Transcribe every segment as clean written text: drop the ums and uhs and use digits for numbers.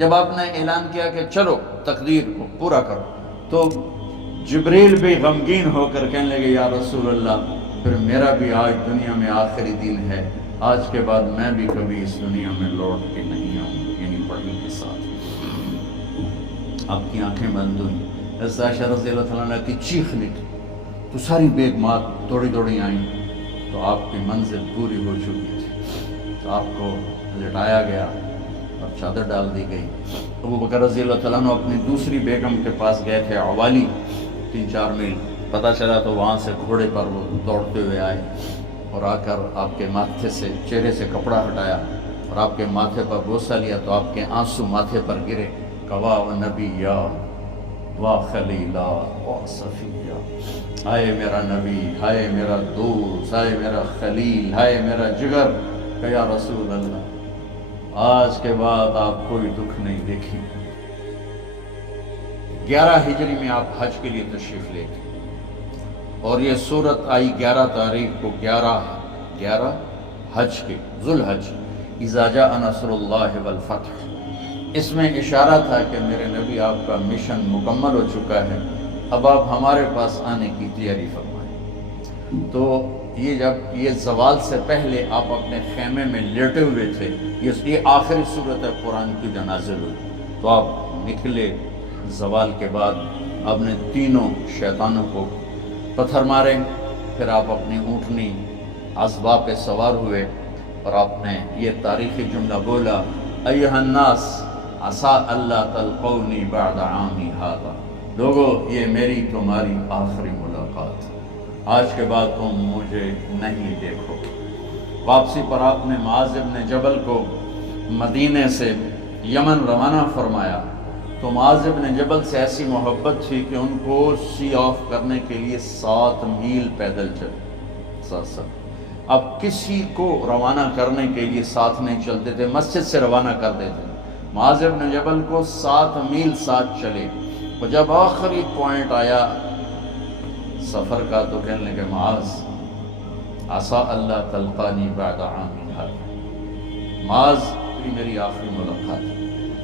جب آپ نے اعلان کیا کہ چلو تقدیر کو پورا کرو، تو جبریل بھی غمگین ہو کر کہنے لگے یا رسول اللہ پھر میرا بھی آج دنیا میں آخری دن ہے، آج کے بعد میں بھی کبھی اس دنیا میں لوٹ کے نہیں آؤں گا، یعنی پڑھنے کے ساتھ۔ آپ کی آنکھیں بند ہوئیں، حضرت عائشہ رضی اللہ تعالیٰ عنہ کی چیخ نکلی تو ساری بیگمات دوڑی دوڑی آئیں، تو آپ کی منزل پوری ہو چکی تھی، تو آپ کو لٹایا گیا اور چادر ڈال دی گئی۔ ابو بکر رضی اللہ تعالیٰ عنہ اپنی دوسری بیگم کے پاس گئے تھے عوالی، 3-4 میل پتہ چلا، تو وہاں سے گھوڑے پر وہ دوڑتے ہوئے آئے اور آ کر آپ کے ماتھے سے چہرے سے کپڑا ہٹایا اور آپ کے ماتھے پر بوسہ لیا، تو آپ کے آنسو ماتھے پر گرے، کوا و نبیا وا خلیلا وا صفیہ، ہائے میرا نبی، ہائے میرا دوست، ہائے میرا خلیل، ہائے میرا جگر، کہ یا رسول اللہ آج کے بعد آپ کوئی دکھ نہیں دیکھی۔ 11 ہجری میں آپ حج کے لیے تشریف لے گئے اور یہ صورت آئی 11 تاریخ کو، 11 حج کے ذوالحج، اذا جاء نصر اللہ والفتح۔ اس میں اشارہ تھا کہ میرے نبی آپ کا مشن مکمل ہو چکا ہے، اب آپ ہمارے پاس آنے کی تیاری فرمائیں۔ تو یہ جب یہ زوال سے پہلے آپ اپنے خیمے میں لیٹے ہوئے تھے، یہ آخری صورت ہے قرآن کی جو نازل ہوئی، تو آپ نکلے زوال کے بعد، آپ نے تینوں شیطانوں کو پتھر مارے، پھر آپ اپنی اونٹنی عصبہ پہ سوار ہوئے اور آپ نے یہ تاریخی جملہ بولا، ایھا الناس عسیٰ اللہ تلقونی بعد عامی ھذا، لوگو یہ میری تمہاری آخری ملاقات، آج کے بعد تم مجھے نہیں دیکھو گے۔ واپسی پر آپ نے معاذ بن جبل کو مدینے سے یمن روانہ فرمایا، تو معاذ بن جبل سے ایسی محبت تھی کہ ان کو سی آف کرنے کے لیے 7 میل پیدل چلے۔ اب کسی کو روانہ کرنے کے لیے ساتھ نہیں چلتے تھے، مسجد سے روانہ کر دیتے، معاذ بن جبل کو 7 میل ساتھ چلے، اور جب آخری پوائنٹ آیا سفر کا تو کہنے لگے معاذ عسیٰ اللہ تلقانی بعد عامی ھذا، معاذ میری آخری ملاقات ہے،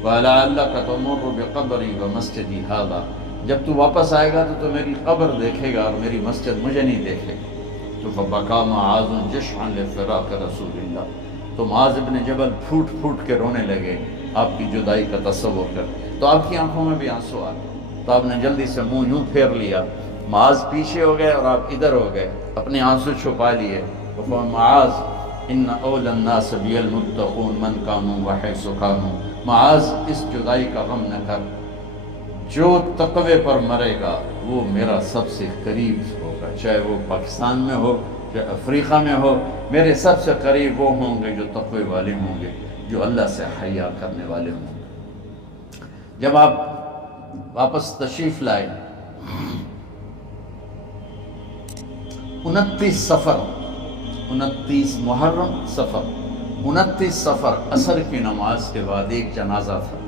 وَلَعَلَّكَ تَمُرُّ بِقَبْرِي وَمَسْجِدِي ھذا، جب تو واپس آئے گا تو میری قبر دیکھے گا اور میری مسجد مجھے نہیں دیکھے گا۔ تو فَبَكَىٰ مُعَاذٌ جَشْعًا لِفِرَاقِ رَسُولِ اللَّهِ، تو معاذ بن جبل پھوٹ پھوٹ کے رونے لگے آپ کی جدائی کا تصور کر، تو آپ کی آنکھوں میں بھی آنسو آ گئے، تو آپ نے جلدی سے منہ یوں پھیر لیا، معاذ پیچھے ہو گئے اور آپ ادھر ہو گئے، اپنے آنسو چھپا لیے، معاذ ان اول الناس بی المتقون من کانوا وحیث کانوا، معاذ اس جدائی کا غم نہ کر، جو تقوی پر مرے گا وہ میرا سب سے قریب ہوگا، چاہے وہ پاکستان میں ہو چاہے افریقہ میں ہو، میرے سب سے قریب وہ ہوں گے جو تقوی والے ہوں گے، جو اللہ سے حیا کرنے والے ہوں گے۔ جب آپ واپس تشریف لائے، 29 صفر، 29 محرم صفر، 29 صفر عصر کی نماز کے بعد ایک جنازہ تھا،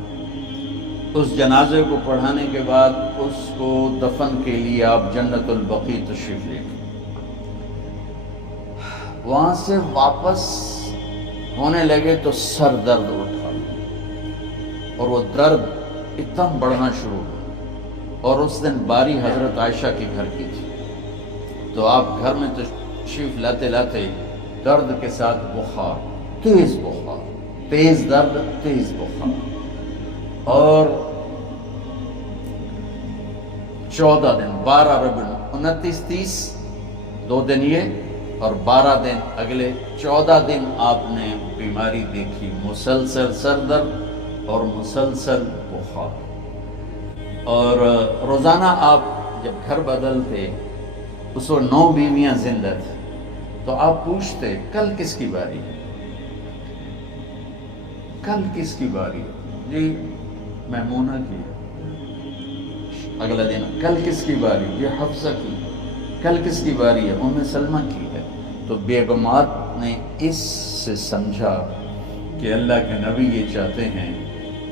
اس جنازے کو پڑھانے کے بعد اس کو دفن کے لیے آپ جنت البقیع تشریف لے گئے۔ وہاں سے واپس ہونے لگے تو سر درد اٹھا اور وہ درد اتنا بڑھنا شروع ہوا، اور اس دن باری حضرت عائشہ کے گھر کی تھی، تو آپ گھر میں تشریف لاتے لاتے درد کے ساتھ بخار، تیز درد، تیز بخار، اور 14 دن 12 ربیع 29 30 2 دن یہ اور 12 دن اگلے 14 دن آپ نے بیماری دیکھی، مسلسل سر درد اور مسلسل بخار، اور روزانہ آپ جب گھر بدلتے اس وقت 9 بیویاں زندہ تھیں، تو آپ پوچھتے کل کس کی باری ہے، کل کس کی باری ہے، جی میمونہ کی ہے، اگلا دن کل کس کی باری، یہ حفصہ کی، کل کس کی باری ہے، ام سلمہ کی ہے۔ تو بیگمات نے اس سے سمجھا کہ اللہ کے نبی یہ چاہتے ہیں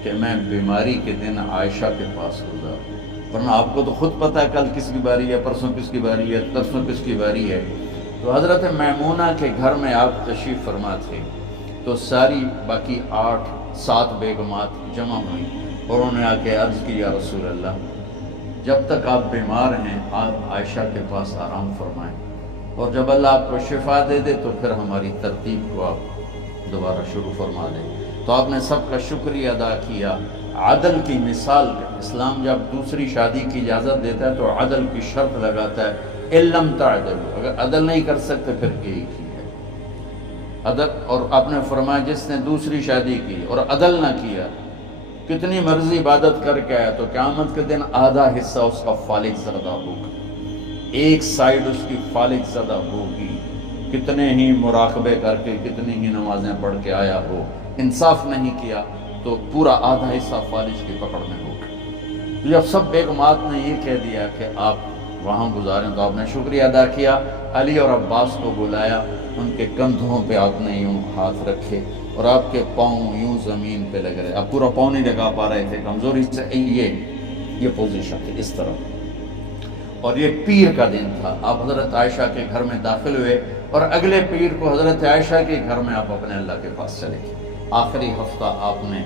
کہ میں بیماری کے دن عائشہ کے پاس گزاروں، ورنہ آپ کو تو خود پتہ ہے کل کس کی باری ہے، پرسوں کس کی باری ہے، ترسوں کس کی باری ہے۔ تو حضرت میمونہ کے گھر میں آپ تشریف فرما تھے، تو ساری باقی 8 7 بیگمات جمع ہوئیں اور انہوں نے آ کے عرض کی یا رسول اللہ جب تک آپ بیمار ہیں آپ عائشہ کے پاس آرام فرمائیں، اور جب اللہ آپ کو شفا دے دے تو پھر ہماری ترتیب کو آپ دوبارہ شروع فرما دیں۔ تو آپ نے سب کا شکریہ ادا کیا۔ عدل کی مثال، اسلام جب دوسری شادی کی اجازت دیتا ہے تو عدل کی شرط لگاتا ہے علم تعدل، اگر عدل نہیں کر سکتے پھر ایک ہی ہے عدل۔ اور آپ نے فرمایا جس نے دوسری شادی کی اور عدل نہ کیا، کتنی مرضی عبادت کر کے آیا تو قیامت کے دن آدھا حصہ اس کا فالج زدہ ہوگا، ایک سائیڈ اس کی فالج زدہ ہوگی، کتنے ہی مراقبے کر کے کتنی ہی نمازیں پڑھ کے آیا ہو، انصاف نہیں کیا تو پورا آدھا حصہ فالج کی پکڑ میں ہوگا۔ جب سب بیگمات نے یہ کہہ دیا کہ آپ وہاں گزاریں تو آپ نے شکریہ ادا کیا، علی اور عباس کو بلایا، ان کے کندھوں پہ آپ نے یوں ہاتھ رکھے اور آپ کے پاؤں یوں زمین پہ لگ رہے، آپ پورا پاؤں نہیں لگا پا رہے تھے کمزوری سے، یہ پوزیشن تھی اس طرح۔ اور یہ پیر کا دن تھا، آپ حضرت عائشہ کے گھر میں داخل ہوئے اور اگلے پیر کو حضرت عائشہ کے گھر میں آپ اپنے اللہ کے پاس چلے گئے۔ آخری ہفتہ آپ نے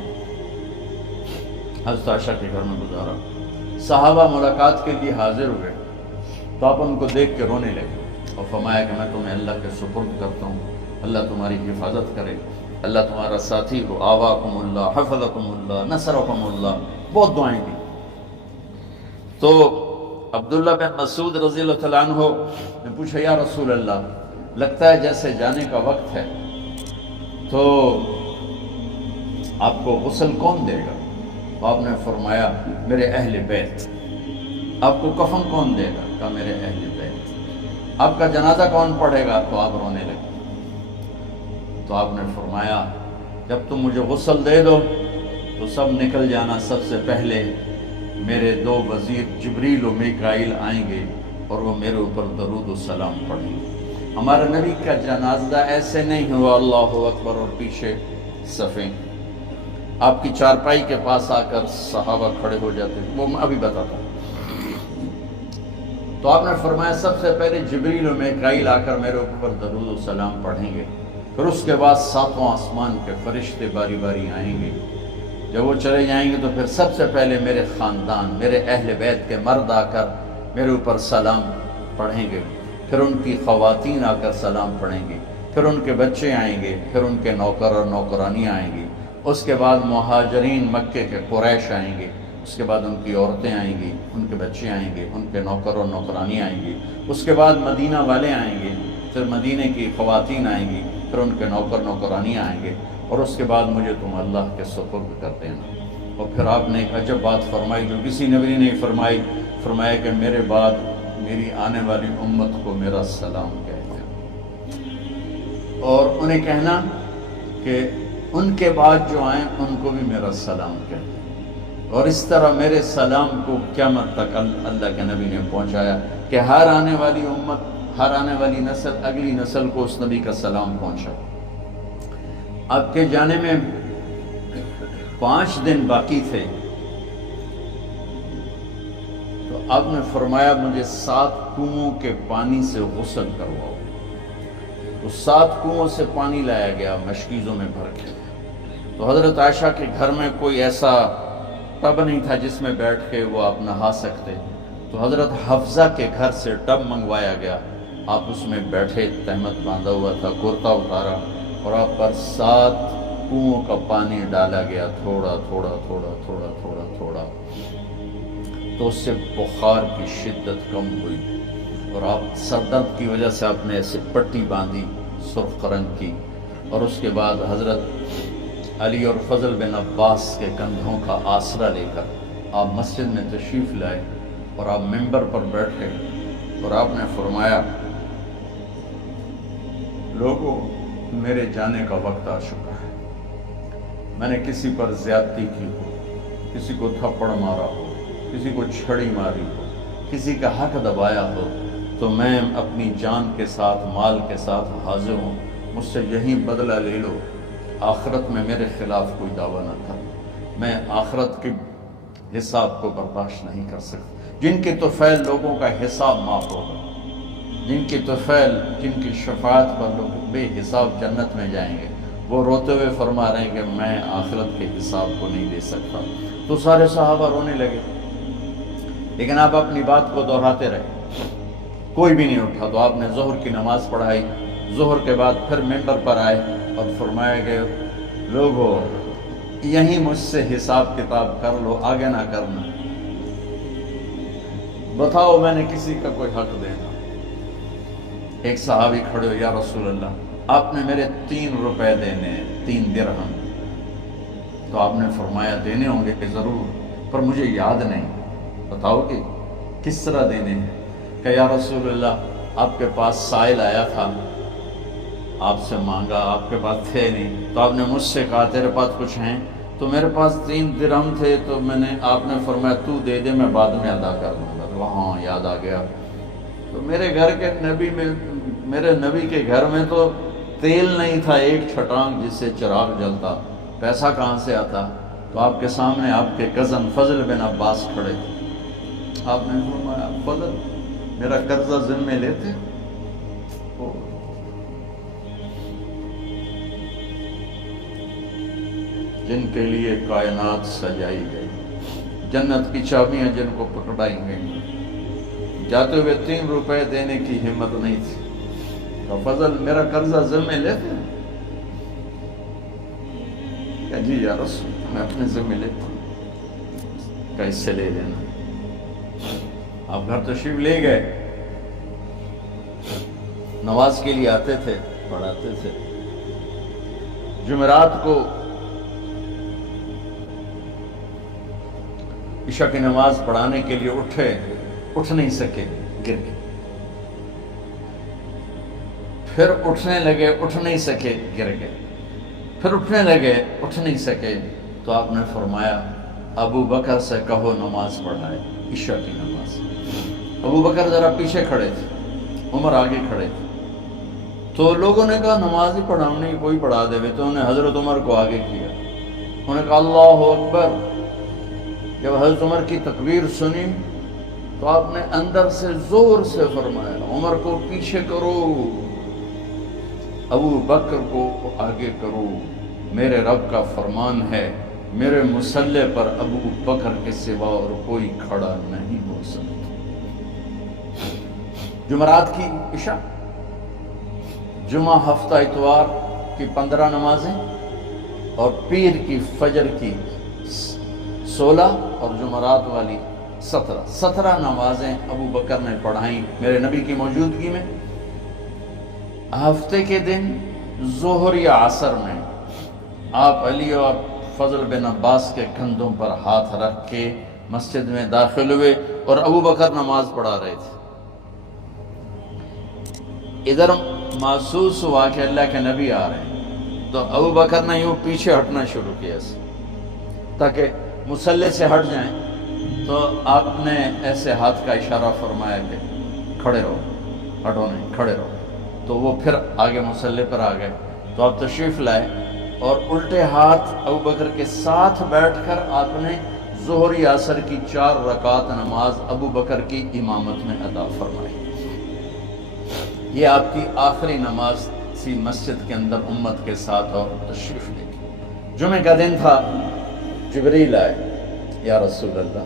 حضرت عائشہ کے گھر میں گزارا۔ صحابہ ملاقات کے لیے حاضر ہوئے تو آپ ان کو دیکھ کے رونے لگے اور فرمایا کہ میں تمہیں اللہ کے سپرد کرتا ہوں، اللہ تمہاری حفاظت کرے، اللہ تمہارا ساتھی ہو، آواکم اللہ، حفظکم اللہ، نصرکم اللہ، بہت دعائیں دی۔ تو عبداللہ بن مسعود رضی اللہ تعالیٰ عنہ نے پوچھا یا رسول اللہ لگتا ہے جیسے جانے کا وقت ہے، تو آپ کو غسل کون دے گا؟ آپ نے فرمایا میرے اہل بیت۔ آپ کو کفن کون دے گا؟ کہا میرے اہل بیت۔ آپ کا جنازہ کون پڑھے گا؟ تو آپ رونے لگے۔ تو آپ نے فرمایا جب تم مجھے غسل دے دو تو سب نکل جانا، سب سے پہلے میرے 2 وزیر جبریل و میکائیل آئیں گے اور وہ میرے اوپر درود و سلام پڑھیں گے۔ ہمارے نبی کا جنازہ ایسے نہیں ہوا اللہ اکبر اور پیچھے صفیں، آپ کی چارپائی کے پاس آ کر صحابہ کھڑے ہو جاتے، وہ میں ابھی بتاتا ہوں۔ تو آپ نے فرمایا سب سے پہلے جبریل و میکائیل آ کر میرے اوپر درود و سلام پڑھیں گے، پھر اس کے بعد 7 آسمان کے فرشتے باری باری آئیں گے۔ جب وہ چلے جائیں گے تو پھر سب سے پہلے میرے خاندان، میرے اہل بیت کے مرد آ کر میرے اوپر سلام پڑھیں گے، پھر ان کی خواتین آ کر سلام پڑھیں گی، پھر ان کے بچے آئیں گے، پھر ان کے نوکر اور نوکرانیاں آئیں گی، اس کے بعد مہاجرین مکے کے قریش آئیں گے، اس کے بعد ان کی عورتیں آئیں گی، ان کے بچے آئیں گے، ان کے نوکر اور نوکرانی آئیں گی، اس کے بعد مدینہ والے آئیں گے، پھر مدینہ کی خواتین آئیں گی، پھر ان کے نوکر نوکرانی آئیں گے، اور اس کے بعد مجھے تم اللہ کے سپرد کر دینا۔ اور پھر آپ نے ایک عجب بات فرمائی جو کسی نبی نے نہیں فرمائی، فرمایا کہ میرے بعد میری آنے والی امت کو میرا سلام کہتے ہیں، اور انہیں کہنا کہ ان کے بعد جو آئیں ان کو بھی میرا سلام کہتے ہیں۔ اور اس طرح میرے سلام کو قیامت تک اللہ کے نبی نے پہنچایا کہ ہر آنے والی امت، ہر آنے والی نسل، اگلی نسل کو اس نبی کا سلام پہنچا۔ آپ کے جانے میں 5 دن باقی تھے تو آپ نے فرمایا مجھے 7 کنووں کے پانی سے غسل کرواؤ۔ تو 7 کنووں سے پانی لایا گیا مشکیزوں میں بھر کے۔ تو حضرت عائشہ کے گھر میں کوئی ایسا ٹب نہیں تھا جس میں بیٹھ کے وہ آپ نہا سکتے، تو حضرت حفصہ کے گھر سے ٹب منگوایا گیا، آپ اس میں بیٹھے، تہمت باندھا ہوا تھا، کرتا اتارا اور آپ پر 7 کنووں کا پانی ڈالا گیا، تھوڑا تھوڑا تھوڑا تھوڑا تھوڑا تھوڑا، تو اس سے بخار کی شدت کم ہوئی اور آپ سر درد کی وجہ سے آپ نے ایسے پٹی باندھی سرخ رنگ کی، اور اس کے بعد حضرت علی اور فضل بن عباس کے کندھوں کا آسرا لے کر آپ مسجد میں تشریف لائے اور آپ ممبر پر بیٹھے اور آپ نے فرمایا لوگوں میرے جانے کا وقت آ چکا ہے، میں نے کسی پر زیادتی کی ہو، کسی کو تھپڑ مارا ہو، کسی کو چھڑی ماری ہو، کسی کا حق دبایا ہو، تو میں اپنی جان کے ساتھ، مال کے ساتھ حاضر ہوں، مجھ سے یہیں بدلہ لے لو، آخرت میں میرے خلاف کوئی دعویٰ نہ کر، میں آخرت کے حساب کو برداشت نہیں کر سکتا۔ جن کے طفیل لوگوں کا حساب معاف ہوگا، جن کے طفیل، جن کی شفاعت پر لوگ بے حساب جنت میں جائیں گے، وہ روتے ہوئے فرما رہے ہیں کہ میں آخرت کے حساب کو نہیں دے سکتا۔ تو سارے صحابہ رونے لگے، لیکن آپ اپنی بات کو دہراتے رہے، کوئی بھی نہیں اٹھا۔ تو آپ نے ظہر کی نماز پڑھائی، ظہر کے بعد پھر ممبر پر آئے اور فرمایا کہ لوگو یہیں مجھ سے حساب کتاب کر لو، آگے نہ کرنا، بتاؤ میں نے کسی کا کوئی حق دینا۔ ایک صحابی کھڑے ہو، یا رسول اللہ آپ نے میرے 3 روپے دینے ہیں، 3 درہم۔ تو آپ نے فرمایا دینے ہوں گے کہ ضرور، پر مجھے یاد نہیں، بتاؤ کہ کس طرح دینے ہیں۔ کہ یا رسول اللہ آپ کے پاس سائل آیا تھا، آپ سے مانگا، آپ کے پاس تھے نہیں، تو آپ نے مجھ سے کہا تیرے پاس کچھ ہیں؟ تو میرے پاس 3 درہم تھے، تو آپ نے فرمایا تو دے دے، میں بعد میں ادا کر دوں گا۔ تو ہاں یاد آ گیا۔ تو میرے گھر کے میرے نبی کے گھر میں تو تیل نہیں تھا، ایک چھٹانگ جس سے چراغ جلتا، پیسہ کہاں سے آتا؟ تو آپ کے سامنے آپ کے کزن فضل بن عباس کھڑے تھے، آپ نے فرمایا فضل میرا قرضہ ذمے لیتے؟ جن کے لیے کائنات سجائی گئی، جنت کی چابیاں جن کو پکڑائی گئی، جاتے ہوئے 3 روپے دینے کی ہمت نہیں تھی۔ تو فضل میرا قرضہ ذمے لیتے؟ کہ جی یا رسول میں اپنے ذمے لیتا ہوں، کہ اس سے لے لینا۔ آپ گھر تشریف لے گئے، نماز کے لیے آتے تھے، پڑھاتے تھے۔ جمعرات کو عشاء کی نماز پڑھانے کے لیے اٹھ نہیں سکے، گر گئے، پھر اٹھنے لگے، اٹھ نہیں سکے، گر گئے، پھر اٹھنے لگے، اٹھ نہیں سکے۔ تو آپ نے فرمایا ابو بکر سے کہو نماز پڑھائے، عشاء کی نماز۔ ابو بکر ذرا پیچھے کھڑے تھے، عمر آگے کھڑے تھے۔ تو لوگوں نے کہا نماز ہی پڑھانے کوئی پڑھا دے، تو انہوں نے حضرت عمر کو آگے کیا، انہوں نے کہا اللہ اکبر۔ جب حضرت عمر کی تکبیر سنی تو آپ نے اندر سے زور سے فرمایا عمر کو پیچھے کرو، ابو بکر کو آگے کرو، میرے رب کا فرمان ہے میرے مصلی پر ابو بکر کے سوا اور کوئی کھڑا نہیں ہو سکتا۔ جمعرات کی عشاء، جمعہ ہفتہ اتوار کی 15 نمازیں اور پیر کی فجر کی 16 اور جمعرات والی 17 نمازیں ابو بکر نے پڑھائیں میرے نبی کی موجودگی میں۔ ہفتے کے دن ظہر یا عصر میں آپ علی اور فضل بن عباس کے کندھوں پر ہاتھ رکھ کے مسجد میں داخل ہوئے اور ابو بکر نماز پڑھا رہے تھے۔ ادھر محسوس ہوا کہ اللہ کے نبی آ رہے ہیں، تو ابو بکر نے یوں پیچھے ہٹنا شروع کیا تاکہ مصلی سے ہٹ جائیں۔ تو آپ نے ایسے ہاتھ کا اشارہ فرمایا کہ کھڑے رہو، ہٹو نہیں، کھڑے رہو۔ تو وہ پھر آگے مصلی پر آ گئے۔ تو آپ تشریف لائے اور الٹے ہاتھ ابو بکر کے ساتھ بیٹھ کر آپ نے ظہر یا عصر کی 4 رکعت نماز ابو بکر کی امامت میں ادا فرمائی۔ یہ آپ کی آخری نماز تھی مسجد کے اندر امت کے ساتھ، اور تشریف لے گئے۔ جمعہ کا دن تھا، جبریل آئے، یا رسول اللہ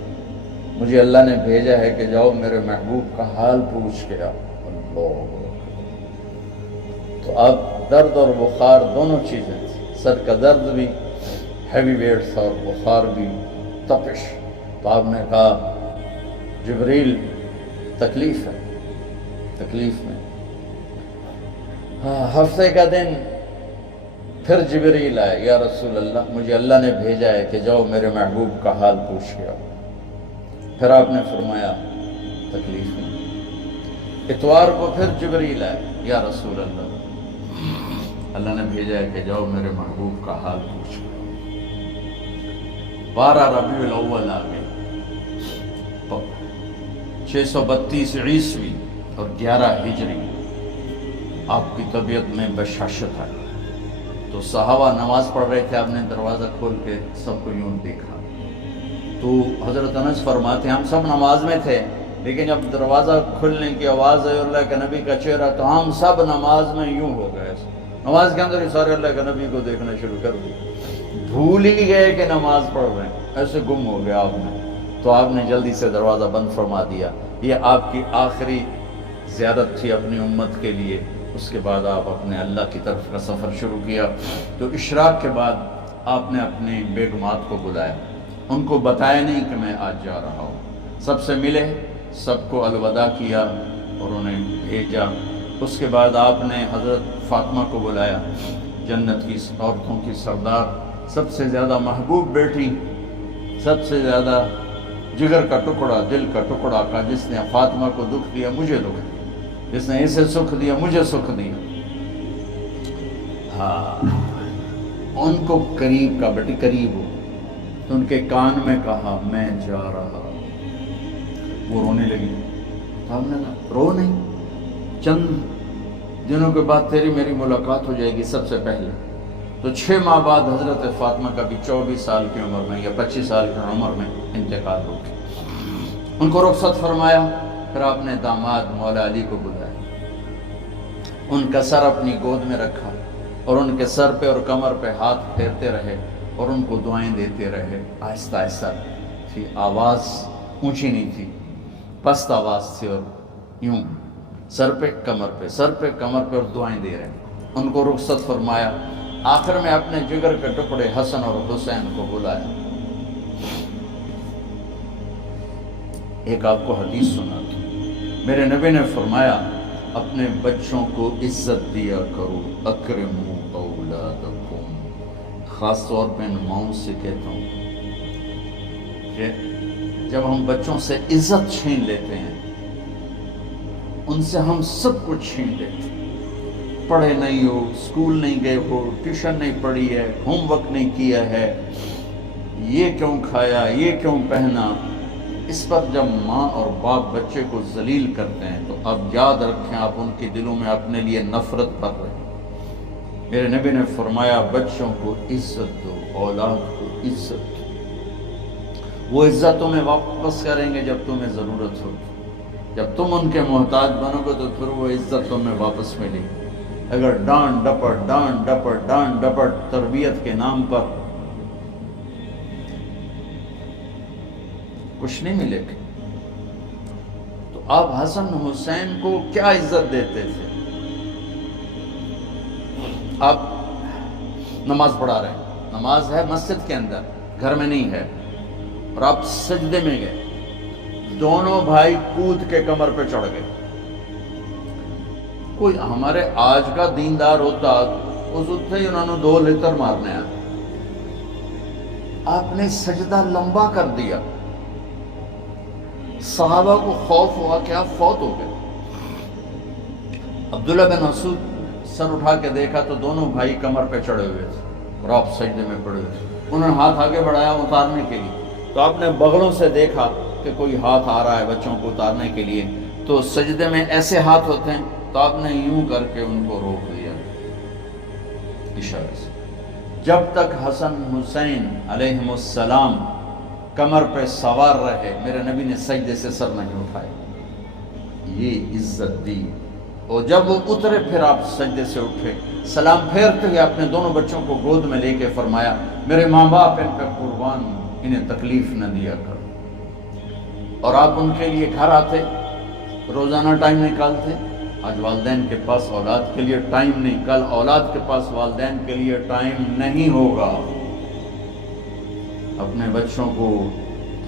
مجھے اللہ نے بھیجا ہے کہ جاؤ میرے محبوب کا حال پوچھ کے آؤ۔ اللہ، تو اب درد اور بخار دونوں چیزیں تھیں، سر کا درد بھی ہیوی ویٹ تھا اور بخار بھی، تپش۔ تو آپ نے کہا جبریل تکلیف ہے، تکلیف میں۔ ہفتے کا دن پھر جبریل آئے، یا رسول اللہ مجھے اللہ نے بھیجا ہے کہ جاؤ میرے محبوب کا حال پوچھ کے آؤ۔ پھر آپ نے فرمایا تکلیف میں۔ اتوار کو پھر جبریل آئے، یا رسول اللہ اللہ نے بھیجا ہے کہ جاؤ میرے محبوب کا حال پوچھ کے آؤ۔ 12 ربیع الاول آ گئے، 632 عیسوی اور 11 ہجری۔ آپ کی طبیعت میں بشاشت آئی۔ تو صحابہ نماز پڑھ رہے تھے، آپ نے دروازہ کھول کے سب کو یوں دیکھا۔ تو حضرت انس فرماتے ہیں ہم سب نماز میں تھے، لیکن جب دروازہ کھلنے کی آواز آئی اللہ کے نبی کا چہرہ، تو ہم سب نماز میں یوں ہو گئے، نماز کے اندر ہی سارے اللہ کا نبی کو دیکھنا شروع کر دیا، بھول ہی گئے کہ نماز پڑھ رہے ہیں، ایسے گم ہو گیا آپ نے۔ تو آپ نے جلدی سے دروازہ بند فرما دیا۔ یہ آپ کی آخری زیارت تھی اپنی امت کے لیے۔ اس کے بعد آپ اپنے اللہ کی طرف کا سفر شروع کیا۔ تو اشراق کے بعد آپ نے اپنی بیگمات کو بلایا، ان کو بتایا نہیں کہ میں آج جا رہا ہوں، سب سے ملے، سب کو الوداع کیا اور انہیں بھیجا۔ اس کے بعد آپ نے حضرت فاطمہ کو بلایا، جنت کی عورتوں کی سردار، سب سے زیادہ محبوب بیٹی، سب سے زیادہ جگر کا ٹکڑا، دل کا ٹکڑا کا، جس نے فاطمہ کو دکھ دیا مجھے دکھ دیا، جس نے اسے سکھ دیا مجھے سکھ دیا۔ ہاں، ان کو قریب کا، بیٹی قریب ہو، تو ان کے کان میں کہا میں جا رہا۔ وہ رونے لگی۔ تو ہم نے کہا رو نہیں، چند دنوں کے بعد تیری میری ملاقات ہو جائے گی سب سے پہلے۔ تو 6 ماہ بعد حضرت فاطمہ کا بھی 24 سال کی عمر میں یا 25 سال کی عمر میں انتقال ہو گیا۔ ان کو رخصت فرمایا۔ پھر آپ نے داماد مولا علی کو بلایا، ان کا سر اپنی گود میں رکھا اور ان کے سر پہ اور کمر پہ ہاتھ پھیرتے رہے اور ان کو دعائیں دیتے رہے۔ آہستہ آہستہ تھی، آواز اونچی نہیں تھی، پست آواز تھی، اور یوں سر پہ کمر پہ، سر پہ کمر پہ، اور دعائیں دے رہے ہیں۔ ان کو رخصت فرمایا۔ آخر میں اپنے جگر کے ٹکڑے حسن اور حسین کو بلایا۔ ایک آپ کو حدیث سنا تھی، میرے نبی نے فرمایا اپنے بچوں کو عزت دیا کرو، اکرموا اولادکم۔ خاص طور پہ ان ماؤں سے کہتا ہوں کہ جب ہم بچوں سے عزت چھین لیتے ہیں، ان سے ہم سب کچھ چھین لیتے ہیں۔ پڑھے نہیں ہو، اسکول نہیں گئے ہو، ٹیوشن نہیں پڑھی ہے، ہوم ورک نہیں کیا ہے، یہ کیوں کھایا، یہ کیوں پہنا، اس پر جب ماں اور باپ بچے کو ذلیل کرتے ہیں تو اب یاد رکھیں آپ ان کے دلوں میں اپنے لیے نفرت بھر رہے ہیں۔ میرے نبی نے فرمایا بچوں کو عزت دو، اولاد کو عزت دو۔ وہ عزت تمہیں واپس کریں گے جب تمہیں ضرورت ہوگی، جب تم ان کے محتاج بنو گے تو پھر وہ عزت تمہیں واپس ملے گی۔ اگر ڈانٹ ڈپٹ تربیت کے نام پر کچھ نہیں ملے گا، تو آپ حسن حسین کو کیا عزت دیتے تھے؟ آپ نماز پڑھا رہے ہیں، نماز ہے مسجد کے اندر، گھر میں نہیں ہے، اور آپ سجدے میں گئے، دونوں بھائی کود کے کمر پہ چڑھ گئے۔ کوئی ہمارے آج کا دیندار ہوتا اس اٹھتے ہی انہوں نے 2 لتر مارنے آیا۔ آپ نے سجدہ لمبا کر دیا، صحابہ کو خوف ہوا کہ آپ فوت ہو گئے۔ عبداللہ بن مسعود سر اٹھا کے دیکھا تو دونوں بھائی کمر پہ چڑھے ہوئے تھے اور آپ سجدے میں پڑے ہوئے تھے۔ انہوں نے ہاتھ آگے بڑھایا اتارنے کے لیے، تو آپ نے بغلوں سے دیکھا کہ کوئی ہاتھ آ رہا ہے بچوں کو اتارنے کے لیے، تو سجدے میں ایسے ہاتھ ہوتے ہیں، تو آپ نے یوں کر کے ان کو روک دیا اشارے سے۔ جب تک حسن حسین علیہم السلام کمر پہ سوار رہے میرے نبی نے سجدے سے سر نہیں اٹھائے، یہ عزت دی۔ اور جب وہ اترے پھر آپ سجدے سے اٹھے، سلام پھیرتے ہوئے اپنے دونوں بچوں کو گود میں لے کے فرمایا میرے ماں باپ ان پہ قربان، انہیں تکلیف نہ دیا کر۔ اور آپ ان کے لیے گھر آتے، روزانہ ٹائم نکالتے۔ آج والدین کے پاس اولاد کے لیے ٹائم نہیں، کل اولاد کے پاس والدین کے لیے ٹائم نہیں ہوگا۔ اپنے بچوں کو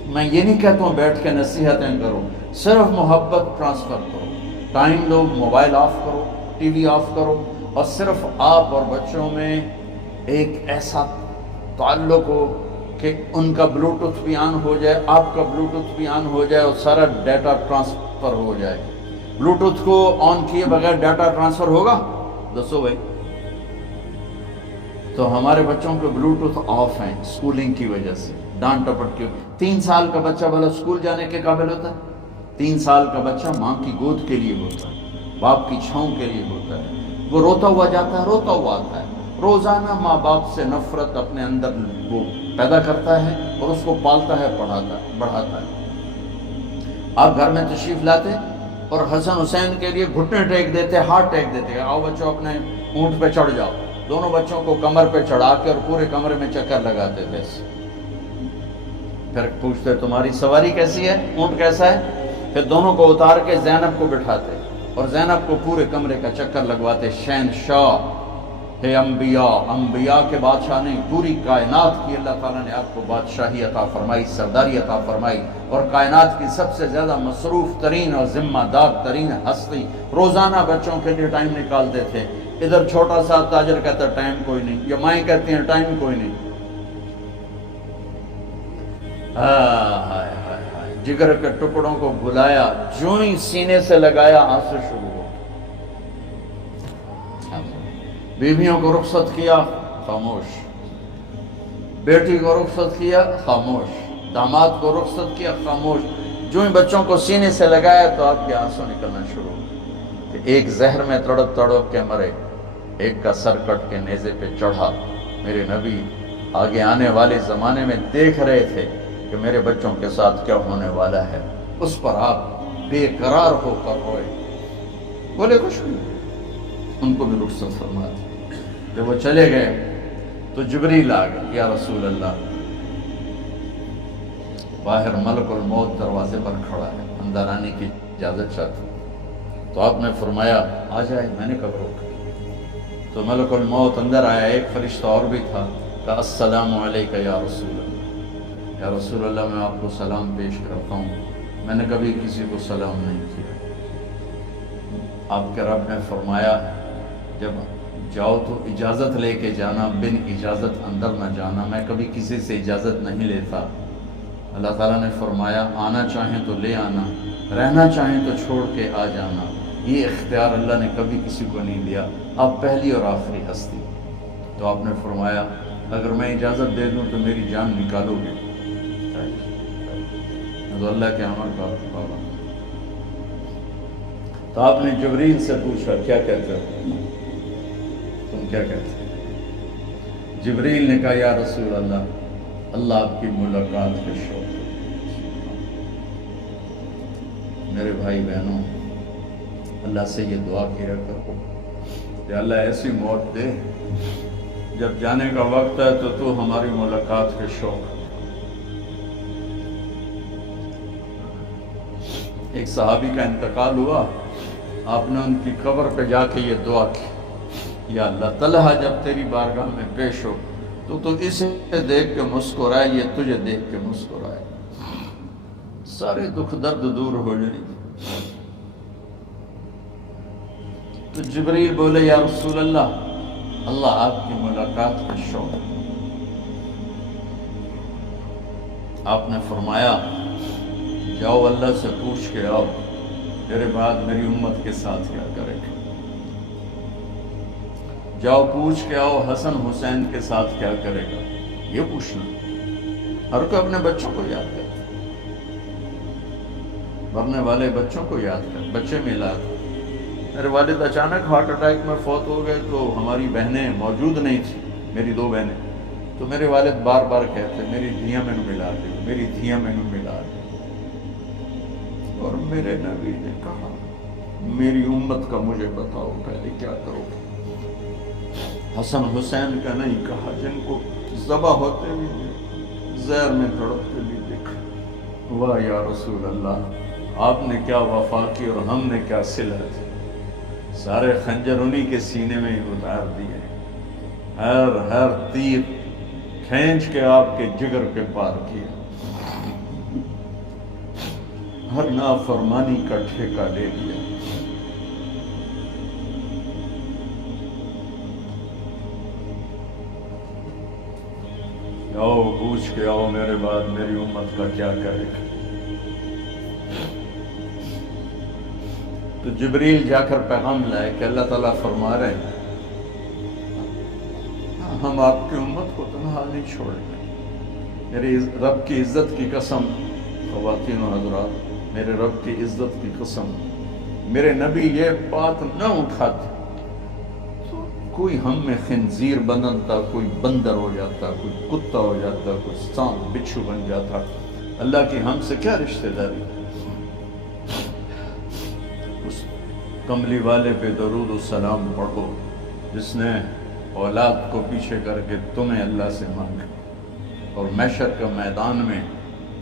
میں یہ نہیں کہتا ہوں بیٹھ کے نصیحتیں کرو، صرف محبت ٹرانسفر کرو، ٹائم دو، موبائل آف کرو، ٹی وی آف کرو، اور صرف آپ اور بچوں میں ایک ایسا تعلق ہو کہ ان کا بلوٹوتھ بھی آن ہو جائے، آپ کا بلوٹوتھ بھی آن ہو جائے، اور سارا ڈیٹا ٹرانسفر ہو جائے۔ بلوٹوتھ کو آن کیے بغیر ڈیٹا ٹرانسفر ہوگا؟ دسو بھائی۔ تو ہمارے بچوں کے بلوٹوتھ آف ہیں اسکولنگ کی وجہ سے، ڈانٹ ٹپٹ کی۔ 3 سال کا بچہ بھلا اسکول جانے کے قابل ہوتا ہے؟ 3 سال کا بچہ ماں کی گود کے لیے ہوتا ہے، باپ کی چھاؤں کے لیے ہوتا ہے، وہ روتا ہوا جاتا ہے، روتا ہوا آتا ہے، روزانہ ماں باپ سے نفرت اپنے اندر وہ پیدا کرتا ہے اور اس کو پالتا ہے، پڑھاتا ہے، بڑھاتا ہے۔ آپ گھر میں تشریف لاتے، اور حسن حسین کے لیے گھٹنے ٹیک دیتے، ہاتھ ٹیک دیتے، آؤ بچوں اپنے اونٹ پہ چڑھ جاؤ، دونوں بچوں کو کمر پہ چڑھا کے اور پورے کمرے میں چکر لگاتے تھے۔ پھر پوچھتے تمہاری سواری کیسی ہے، اونٹ کیسا ہے؟ پھر دونوں کو اتار کے زینب کو بٹھاتے اور زینب کو پورے کمرے کا چکر لگواتے۔ شہنشاہ ہے انبیاء، انبیاء کے بادشاہ نہیں، پوری کائنات کی اللہ تعالیٰ نے آپ کو بادشاہی عطا فرمائی، سرداری عطا فرمائی، اور کائنات کی سب سے زیادہ مصروف ترین اور ذمہ دار ترین ہستی روزانہ بچوں کے لیے ٹائم نکالتے تھے۔ ادھر چھوٹا سا تاجر کہتا ہے ٹائم کوئی نہیں، یا مائیں کہتی ہیں ٹائم کوئی نہیں۔ ہائے ہائے ہائے، جگر کے ٹکڑوں کو بلایا، جو ہی سینے سے لگایا آنسو شروع ہو۔ بیویوں کو رخصت کیا، خاموش۔ بیٹی کو رخصت کیا، خاموش۔ داماد کو رخصت کیا، خاموش۔ جو ہی بچوں کو سینے سے لگایا تو آپ کے آنسو نکلنا شروع ہو کہ ایک زہر میں تڑپ تڑپ کے مرے، ایک کا سر کٹ کے نیزے پہ چڑھا۔ میرے نبی آگے آنے والے زمانے میں دیکھ رہے تھے کہ میرے بچوں کے ساتھ کیا ہونے والا ہے، اس پر آپ بے قرار ہو کر روئے، بولے کچھ نہیں، ان کو بھی رخصت فرما دی۔ جب وہ چلے گئے تو جبریل آ گئے، یا رسول اللہ، باہر ملک الموت دروازے پر کھڑا ہے، اندر آنے کی اجازت چاہتا۔ تو آپ نے فرمایا آ جائے، میں نے کب روکا؟ تو ملک الموت اندر آیا، ایک فرشتہ اور بھی تھا، کہا السلام علیکہ یا رسول اللہ، یا رسول اللہ میں آپ کو سلام پیش کرتا ہوں، میں نے کبھی کسی کو سلام نہیں کیا۔ آپ کے رب نے فرمایا جب جاؤ تو اجازت لے کے جانا، بن اجازت اندر نہ جانا، میں کبھی کسی سے اجازت نہیں لیتا۔ اللہ تعالیٰ نے فرمایا آنا چاہیں تو لے آنا، رہنا چاہیں تو چھوڑ کے آ جانا، یہ اختیار اللہ نے کبھی کسی کو نہیں دیا، آپ پہلی اور آخری ہستی۔ تو آپ نے فرمایا اگر میں اجازت دے دوں تو میری جان نکالو گے؟ تو اللہ کے امر کا پابند۔ تو آپ نے جبریل سے پوچھا کیا کہتے ہو، تم کیا کہتے ہو؟ جبریل نے کہا یا رسول اللہ، اللہ آپ کی ملاقات کے شوق۔ میرے بھائی بہنوں، اللہ سے یہ دعا کیا کرو کہ اللہ ایسی موت دے جب جانے کا وقت ہے تو ہماری ملاقات کے شوق۔ ایک صحابی کا انتقال ہوا، آپ نے ان کی قبر پہ جا کے یہ دعا کی، یا اللہ طلحہ جب تیری بارگاہ میں پیش ہو تو اسے دیکھ کے مسکرائے، یہ تجھے دیکھ کے مسکرائے، سارے دکھ درد دور ہو جائیں۔ تو جبریل بولے یا رسول اللہ، اللہ آپ کی ملاقات کا شوق۔ آپ نے فرمایا جاؤ اللہ سے پوچھ کے آؤ میرے بعد میری امت کے ساتھ کیا کرے گا، جاؤ پوچھ کے آؤ حسن حسین کے ساتھ کیا کرے گا، یہ پوچھنا۔ ہر کوئی اپنے بچوں کو یاد کرتا، مرنے والے بچوں کو یاد کر، بچے میلاد۔ میرے والد اچانک ہارٹ اٹیک میں فوت ہو گئے تو ہماری بہنیں موجود نہیں تھیں، میری دو بہنیں، تو میرے والد بار بار کہتے میری دھیاں میں ملا دے، میری دھیاں میں ملا دے۔ اور میرے نبی نے کہا میری امت کا مجھے بتاؤ پہلے کیا کرو گے؟ حسن حسین کا نہیں کہا، جن کو ذبح ہوتے بھی زہر میں تڑپتے بھی دیکھا۔ واہ یا رسول اللہ، آپ نے کیا وفا کی اور ہم نے کیا صلت، سارے خنجر انہی کے سینے میں ہی اتار دیے، ہر تیر کھینچ کے آپ کے جگر کے پار کیا، ہر نافرمانی کا ٹھیکہ لے لیا۔ آؤ پوچھ کے آؤ میرے بعد میری امت کا کیا کرے گا۔ تو جبریل جا کر پیغام لائے کہ اللہ تعالیٰ فرما رہے ہیں ہم آپ کی امت کو تنہا نہیں چھوڑیں گے۔ میرے رب کی عزت کی قسم، خواتین و حضرات، میرے رب کی عزت کی قسم، میرے نبی یہ بات نہ اٹھاتے تو کوئی ہم میں خنزیر بنتا، کوئی بندر ہو جاتا، کوئی کتا ہو جاتا، کوئی سانپ بچھو بن جاتا۔ اللہ کی ہم سے کیا رشتہ داری؟ کملی والے پہ درود و سلام پڑھو جس نے اولاد کو پیچھے کر کے تمہیں اللہ سے مانگا، اور محشر کے میدان میں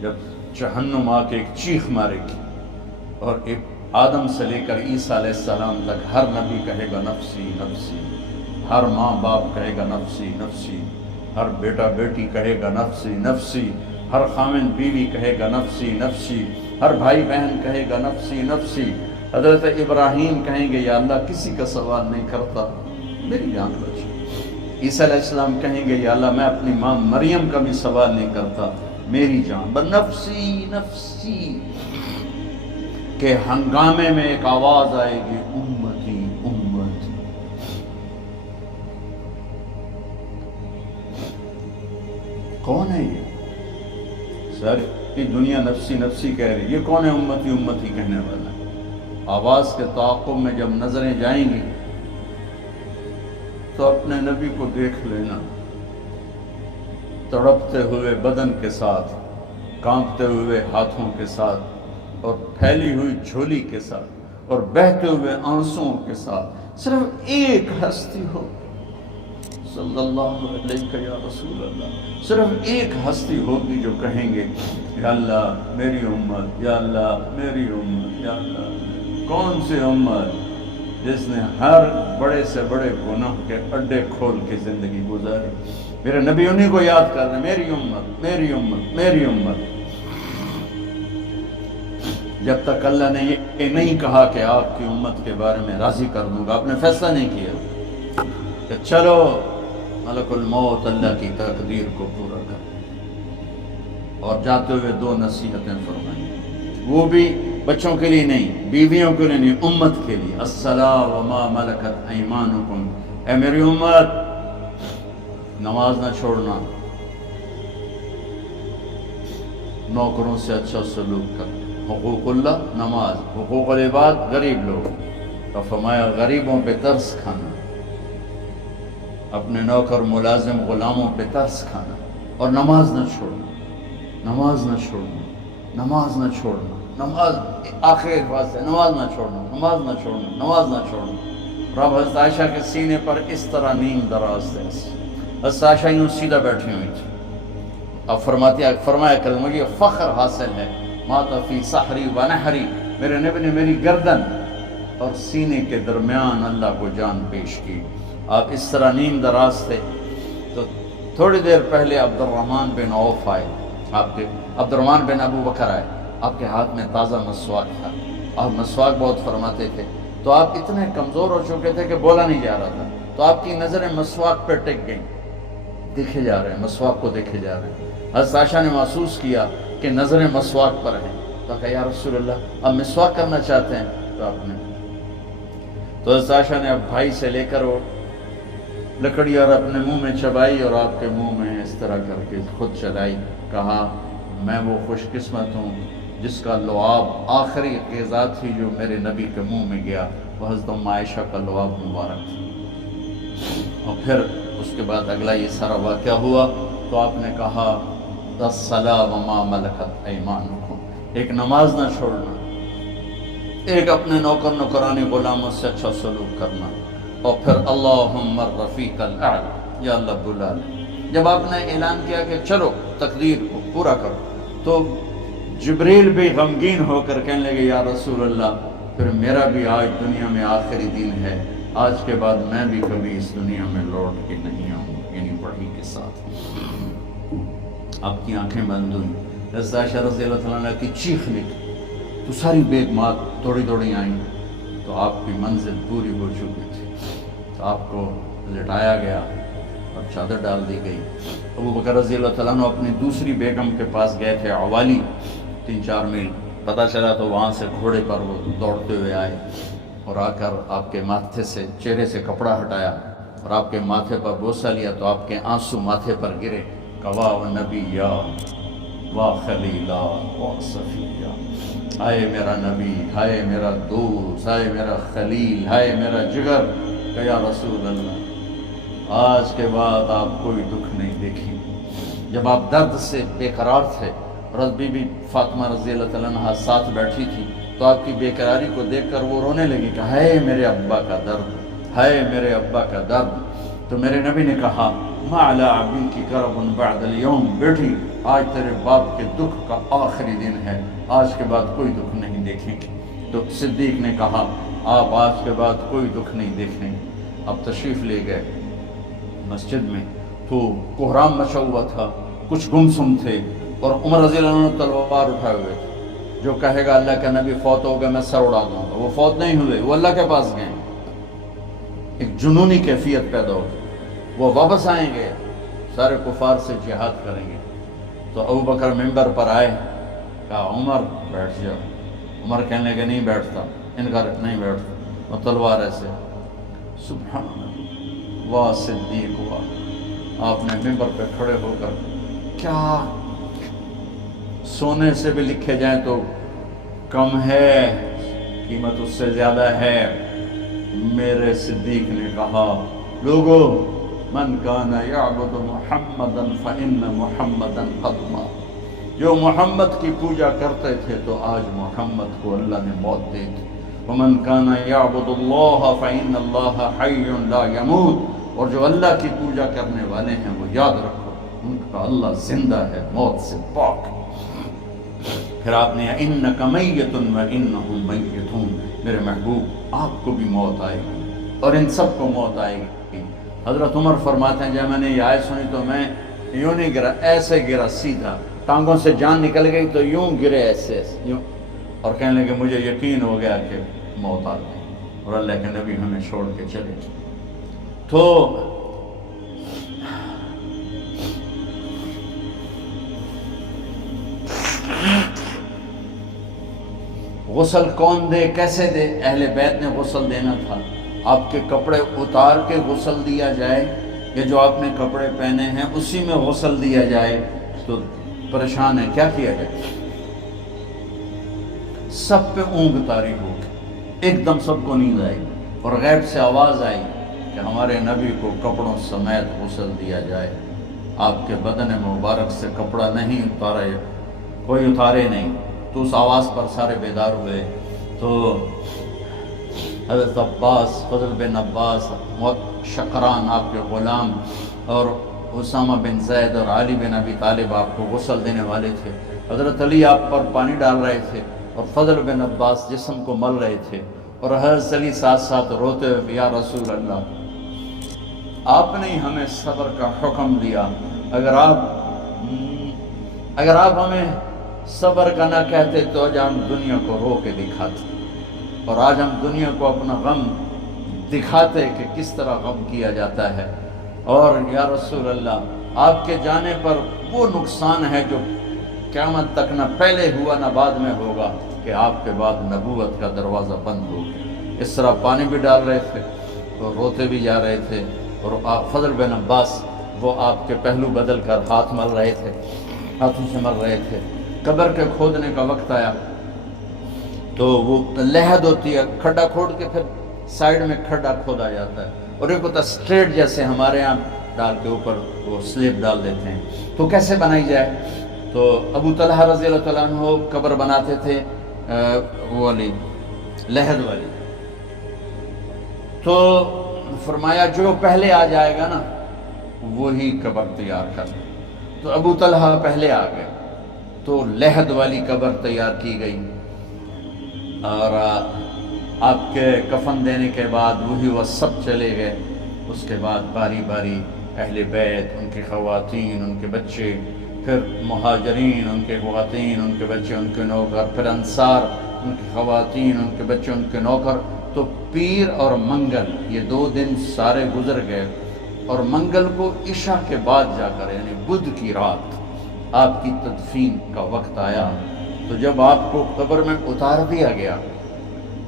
جب جہنم آ کے ایک چیخ مارے گی اور ایک آدم سے لے کر عیسیٰ علیہ السلام تک ہر نبی کہے گا نفسی نفسی، ہر ماں باپ کہے گا نفسی نفسی، ہر بیٹا بیٹی کہے گا نفسی نفسی، ہر خامن بیوی کہے گا نفسی نفسی، ہر بھائی بہن کہے گا نفسی نفسی۔ حضرت ابراہیم کہیں گے یا اللہ کسی کا سوال نہیں کرتا، میری جان بچ۔ عیسیٰ علیہ السلام کہیں گے یا اللہ میں اپنی ماں مریم کا بھی سوال نہیں کرتا، میری جان بس نفسی نفسی کے ہنگامے میں ایک آواز آئے گی امتی امتی۔ کون ہے یہ؟ ساری دنیا نفسی نفسی کہہ رہی، یہ کون ہے امتی امتی کہنے والا؟ آواز کے تعاقب میں جب نظریں جائیں گی تو اپنے نبی کو دیکھ لینا، تڑپتے ہوئے بدن کے ساتھ، کانپتے ہوئے ہاتھوں کے ساتھ، اور پھیلی ہوئی جھولی کے ساتھ، اور بہتے ہوئے آنسوؤں کے ساتھ صرف ایک ہستی ہو، صلی اللہ علیہ یا رسول اللہ، صرف ایک ہستی ہوگی جو کہیں گے یا اللہ میری امت، یا اللہ میری امت، یا اللہ۔ کون سی امت؟ جس نے ہر بڑے سے بڑے گناہ کے اڈے کھول کے زندگی گزاری۔ میرے نبی انہی کو یاد کر رہے ہیں، میری امت میری امت میری امت۔ جب تک اللہ نے یہ نہیں کہا کہ آپ کی امت کے بارے میں راضی کر دوں گا، آپ نے فیصلہ نہیں کیا کہ چلو ملک الموت اللہ کی تقدیر کو پورا کر، اور جاتے ہوئے دو نصیحتیں فرمائیں، وہ بھی بچوں کے لیے نہیں، بیویوں کے لیے نہیں، امت کے لیے۔ الصلاۃ وما ملکت ایمانکم، اے میری امت نماز نہ چھوڑنا، نوکروں سے اچھا سلوک کر، حقوق اللہ نماز، حقوق العباد غریب لوگ، تو فرمایا غریبوں پہ ترس کھانا، اپنے نوکر ملازم غلاموں پہ ترس کھانا، اور نماز نہ چھوڑنا، نماز نہ چھوڑنا، نماز نہ چھوڑنا، نماز آخر الفاظ سے نماز نہ چھوڑنا، نماز نہ چھوڑنا، نماز نہ چھوڑنا۔ رب حضرت عائشہ کے سینے پر اس طرح نیم دراز تھے، حضرت عائشہ یوں سیدھا بیٹھی ہوئی تھی، اب فرمایا کریں مجھے فخر حاصل ہے، مات فی سحری و نحری، میرے نبی نے میری گردن اور سینے کے درمیان اللہ کو جان پیش کی۔ آپ اس طرح نیم دراز تھے تو تھوڑی دیر پہلے عبد الرحمن بن عوف آئے، آپ کے عبد الرحمن بن ابو بکر آئے، آپ کے ہاتھ میں تازہ مسواک تھا، آپ مسواک بہت فرماتے تھے، تو آپ اتنے کمزور ہو چکے تھے کہ بولا نہیں جا رہا تھا، تو آپ کی نظریں مسواک پہ ٹک گئیں، دیکھے جا رہے ہیں، مسواک کو دیکھے جا رہے ہیں۔ حضرت عائشہ نے محسوس کیا کہ نظریں مسواک پر ہیں، تو کہا یا رسول اللہ آپ مسواک کرنا چاہتے ہیں؟ تو آپ نے تو حضرت عائشہ نے اب بھائی سے لے کر وہ لکڑی اور اپنے منہ میں چبائی، اور آپ کے منہ میں اس طرح کر کے خود چلائی، کہا میں وہ خوش قسمت ہوں جس کا لعاب آخری غذا تھی جو میرے نبی کے منہ میں گیا، وہ حضرت ام عائشہ کا لعاب مبارک تھا۔ اور پھر اس کے بعد اگلا یہ سارا واقعہ ہوا، تو آپ نے کہا الصلاۃ وما ملکت ایمانکم، ایک نماز نہ چھوڑنا، ایک اپنے نوکر نوکرانی غلاموں سے اچھا سلوک کرنا، اور پھر اللہم الرفیق الاعلی، یا اللہ بلا لے۔ جب آپ نے اعلان کیا کہ چلو تقدیر کو پورا کرو، تو جبریل بھی غمگین ہو کر کہنے لگے یا رسول اللہ پھر میرا بھی آج دنیا میں آخری دن ہے، آج کے بعد میں بھی کبھی اس دنیا میں لوٹ کے نہیں آؤں، یعنی بڑھی کے ساتھ۔ آپ کی آنکھیں بند ہوئیں، حضرت عائشہ رضی اللہ تعالیٰ عنہ کی چیخ نکلی، تو ساری بیگمات دوڑی دوڑی آئیں، تو آپ کی منزل پوری ہو چکی تھی، تو آپ کو لٹایا گیا اور چادر ڈال دی گئی۔ ابو بکر رضی اللہ تعالیٰ عنہ اپنی دوسری بیگم کے پاس گئے تھے عوالی، 3-4 میل، پتہ چلا تو وہاں سے گھوڑے پر وہ دوڑتے ہوئے آئے، اور آ کر آپ کے ماتھے سے چہرے سے کپڑا ہٹایا اور آپ کے ماتھے پر بوسہ لیا، تو آپ کے آنسو ماتھے پر گرے، کہا و نبیّا و خلیلا و صفیہ، ہائے میرا نبی، ہائے میرا دوست، ہائے میرا خلیل، ہائے میرا جگر، کہ یا رسول اللہ آج کے بعد آپ کوئی دکھ نہیں دیکھی۔ جب آپ درد سے بے قرار تھے، اور بی بی فاطمہ رضی اللہ تعالیٰ عنہ ساتھ بیٹھی تھی، تو آپ کی بیقراری کو دیکھ کر وہ رونے لگی کہ ہائے میرے ابا کا درد، ہائے میرے ابا کا درد۔ تو میرے نبی نے کہا ما علی ابی کی کرب بعد اليوم، بیٹی آج تیرے باپ کے دکھ کا آخری دن ہے، آج کے بعد کوئی دکھ نہیں دیکھیں گے۔ تو صدیق نے کہا آپ آج کے بعد کوئی دکھ نہیں دیکھیں گے۔ اب تشریف لے گئے مسجد میں، تو کوہرام مچا ہوا تھا، کچھ گمسم تھے، اور عمر رضی اللہ عنہ تلوار اٹھائے ہوئے تھے۔ جو کہے گا اللہ کا نبی فوت ہو گیا میں سر اڑا دوں گا، وہ فوت نہیں ہوئے، وہ اللہ کے پاس گئے۔ ایک جنونی کیفیت پیدا ہو گئی، وہ واپس آئیں گے، سارے کفار سے جہاد کریں گے۔ تو ابو بکر ممبر پر آئے، کہا عمر بیٹھ جاؤ۔ عمر کہنے لگے نہیں بیٹھتا، انکار نہیں بیٹھتا، اور تلوار ایسے۔ سبحان اللہ، واہ صدیق ہوا۔ آپ نے ممبر پہ کھڑے ہو کر، کیا سونے سے بھی لکھے جائیں تو کم ہے، قیمت اس سے زیادہ ہے۔ میرے صدیق نے کہا لوگو من کان یعبد محمدا فإن محمدا قد مات، جو محمد کی پوجا کرتے تھے تو آج محمد کو اللہ نے موت دی تھی۔ ومن کان یعبد اللہ فإن اللہ حی لا یموت، اور جو اللہ کی پوجا کرنے والے ہیں وہ یاد رکھو ان کا اللہ زندہ ہے، موت سے پاک۔ پھر آپ نے انک میت وانہم میتون، میرے محبوب آپ کو بھی موت آئے گی اور ان سب کو موت آئے گی۔ حضرت عمر فرماتے ہیں جب میں نے یہ آیت سنی تو میں یوں نہیں گرا، ایسے گرا سیدھا، ٹانگوں سے جان نکل گئی تو یوں گرے ایسے یوں، اور کہنے لگے مجھے یقین ہو گیا کہ موت آ گئی اور اللہ کے نبی ہمیں چھوڑ کے چلے۔ تو غسل کون دے، کیسے دے؟ اہل بیت نے غسل دینا تھا۔ آپ کے کپڑے اتار کے غسل دیا جائے یا جو آپ نے کپڑے پہنے ہیں اسی میں غسل دیا جائے؟ تو پریشان ہے، کیا کیا جائے؟ سب پہ اونگ طاری ہو گئی، ایک دم سب کو نیند آئی اور غیب سے آواز آئی کہ ہمارے نبی کو کپڑوں سمیت غسل دیا جائے۔ آپ کے بدن مبارک سے کپڑا نہیں اتارے، کوئی اتارے نہیں۔ تو اس آواز پر سارے بیدار ہوئے۔ تو حضرت عباس، فضل بن عباس، شقران آپ کے غلام، اور اسامہ بن زید اور علی بن ابی طالب آپ کو غسل دینے والے تھے۔ حضرت علی آپ پر پانی ڈال رہے تھے اور فضل بن عباس جسم کو مل رہے تھے، اور حضرت علی ساتھ ساتھ روتے ہوئے یا رسول اللہ آپ نے ہمیں صبر کا حکم دیا، اگر آپ ہمیں صبر کا نہ کہتے تو آج ہم دنیا کو رو کے دکھاتے، اور آج ہم دنیا کو اپنا غم دکھاتے کہ کس طرح غم کیا جاتا ہے۔ اور یا رسول اللہ آپ کے جانے پر وہ نقصان ہے جو قیامت تک نہ پہلے ہوا نہ بعد میں ہوگا، کہ آپ کے بعد نبوت کا دروازہ بند ہو گیا۔ اس طرح پانی بھی ڈال رہے تھے تو روتے بھی جا رہے تھے، اور فضل بن عباس وہ آپ کے پہلو بدل کر ہاتھ مل رہے تھے، ہاتھوں سے مل رہے تھے۔ قبر کے کھودنے کا وقت آیا تو وہ لحد ہوتی ہے، کھڈا کھود کے پھر سائیڈ میں کھڈا کھودا جاتا ہے، اور ایک ہوتا اسٹریٹ جیسے ہمارے ہاں ڈال کے اوپر وہ سلیب ڈال دیتے ہیں۔ تو کیسے بنائی جائے؟ تو ابو طلحہ رضی اللہ تعالیٰ عنہ قبر بناتے تھے وہ والی لحد والی۔ تو فرمایا جو پہلے آ جائے گا نا وہی قبر تیار کر۔ تو ابو طلحہ پہلے آ گئے تو لحد والی قبر تیار کی گئی، اور آپ کے کفن دینے کے بعد وہی وہ سب چلے گئے۔ اس کے بعد باری باری اہل بیت، ان کی خواتین، ان کے بچے، پھر مہاجرین، ان کے خواتین، ان کے بچے، ان کے نوکر، پھر انصار، ان کی خواتین، ان کے بچے، ان کے نوکر۔ تو پیر اور منگل یہ 2 دن سارے گزر گئے، اور منگل کو عشاء کے بعد جا کر یعنی بدھ کی رات آپ کی تدفین کا وقت آیا۔ تو جب آپ کو قبر میں اتار دیا گیا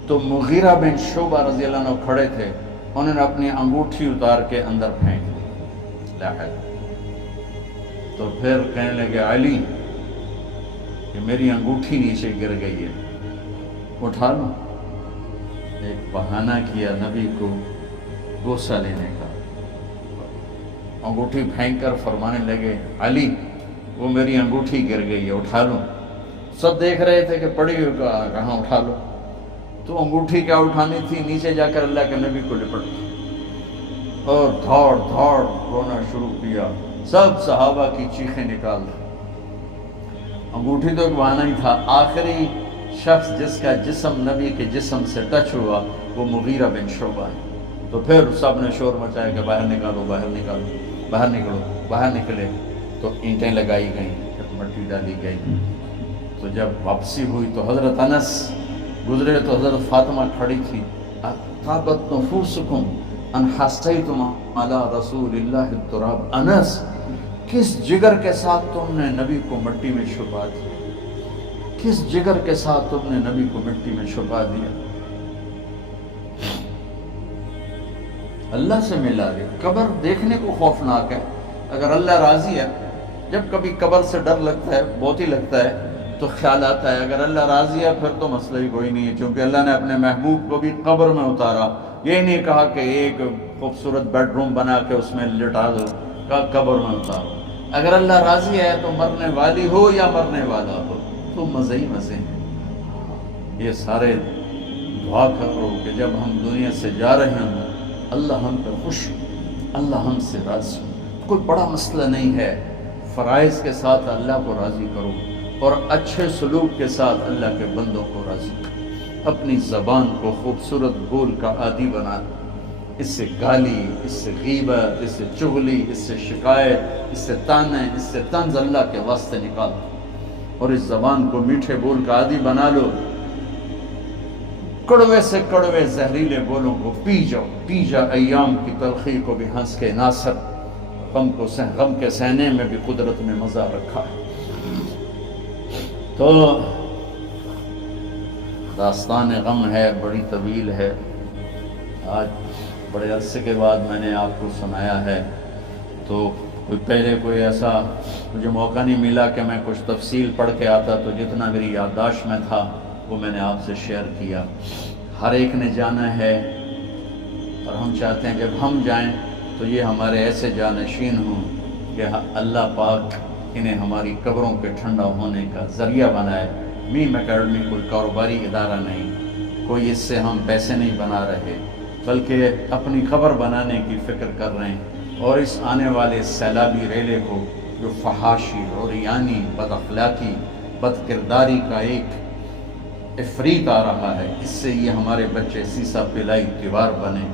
تو مغیرہ بن شعبہ رضی اللہ عنہ کھڑے تھے، انہوں نے اپنی انگوٹھی اتار کے اندر پھینک دی لحد۔ تو پھر کہنے لگے علی کہ میری انگوٹھی نیچے گر گئی ہے، اٹھا لو۔ ایک بہانہ کیا نبی کو غصہ لینے کا، انگوٹھی پھینک کر فرمانے لگے علی وہ میری انگوٹھی گر گئی ہے، اٹھا لو۔ سب دیکھ رہے تھے کہ پڑی ہوئی کہاں اٹھا لو، تو انگوٹھی کیا اٹھانی تھی، نیچے جا کر اللہ کے نبی کو لپٹ اور دھاڑ دھاڑ رونا شروع کیا، سب صحابہ کی چیخیں نکال دی۔ انگوٹھی تو ایک بہانہ ہی تھا، آخری شخص جس کا جسم نبی کے جسم سے ٹچ ہوا وہ مغیرہ بن شعبہ ہے۔ تو پھر سب نے شور مچایا کہ باہر نکالو، باہر نکالو، باہر نکلو، باہر نکلے۔ تو اینٹیں لگائی گئیں، مٹی ڈالی گئی۔ تو جب واپسی ہوئی تو حضرت انس گزرے تو حضرت فاطمہ کھڑی تھی، طابت نفوسکم ان حسیتم علی رسول اللہ التراب۔ انس، کس جگر کے ساتھ تم نے نبی کو مٹی میں چھپا دیا، کس جگر کے ساتھ تم نے نبی کو مٹی میں چھپا دیا۔ اللہ سے ملا دیا۔ قبر دیکھنے کو خوفناک ہے، اگر اللہ راضی ہے، جب کبھی قبر سے ڈر لگتا ہے، بہت ہی لگتا ہے، تو خیال آتا ہے اگر اللہ راضی ہے پھر تو مسئلہ ہی کوئی نہیں ہے، کیونکہ اللہ نے اپنے محبوب کو بھی قبر میں اتارا۔ یہ نہیں کہا کہ ایک خوبصورت بیڈ روم بنا کے اس میں لٹا دو، کہا قبر میں اتارو۔ اگر اللہ راضی ہے تو مرنے والی ہو یا مرنے والا ہو تو مزے ہی مزے ہیں۔ یہ سارے دعا کرو کہ جب ہم دنیا سے جا رہے ہیں اللہ ہم پہ خوش، اللہ ہم سے راضی۔ کوئی بڑا مسئلہ نہیں ہے، فرائض کے ساتھ اللہ کو راضی کرو اور اچھے سلوک کے ساتھ اللہ کے بندوں کو راضی کرو۔ اپنی زبان کو خوبصورت بول کا عادی بنا، اس سے گالی، اس سے غیبت، اس سے چغلی، اس سے شکایت، اس سے تانے، اس سے طنز اللہ کے واسطے نکال دو اور اس زبان کو میٹھے بول کا عادی بنا لو۔ کڑوے سے کڑوے زہریلے بولوں کو پی جاؤ، پی جا ایام کی تلخی کو بھی ہنس کے ناصر، غم کے سہنے میں بھی قدرت میں مزہ رکھا ہے۔ تو داستان غم ہے، بڑی طویل ہے، آج بڑے عرصے کے بعد میں نے آپ کو سنایا ہے، تو پہلے کوئی ایسا مجھے موقع نہیں ملا کہ میں کچھ تفصیل پڑھ کے آتا، تو جتنا میری یادداشت میں تھا وہ میں نے آپ سے شیئر کیا۔ ہر ایک نے جانا ہے اور ہم چاہتے ہیں جب ہم جائیں تو یہ ہمارے ایسے جانشین ہوں کہ اللہ پاک انہیں ہماری قبروں کے ٹھنڈا ہونے کا ذریعہ بنائے۔ میم اکیڈمی کوئی کاروباری ادارہ نہیں، کوئی اس سے ہم پیسے نہیں بنا رہے، بلکہ اپنی قبر بنانے کی فکر کر رہے ہیں، اور اس آنے والے سیلابی ریلے کو جو فحاشی، عریانی، بد اخلاقی، بد کرداری کا ایک افریت آ رہا ہے، اس سے یہ ہمارے بچے سیسا پلائی دیوار بنے۔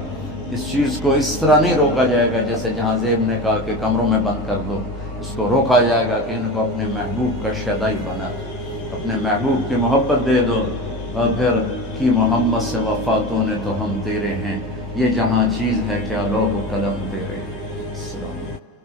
اس چیز کو اس طرح نہیں روکا جائے گا جیسے جہاں زیب نے کہا کہ کمروں میں بند کر دو، اس کو روکا جائے گا کہ ان کو اپنے محبوب کا شیدائی بنا دو، اپنے محبوب کی محبت دے دو، اور پھر کی محمد سے وفا تو نے تو ہم تیرے ہیں، یہ جہاں چیز ہے کیا لوح و قلم تیرے۔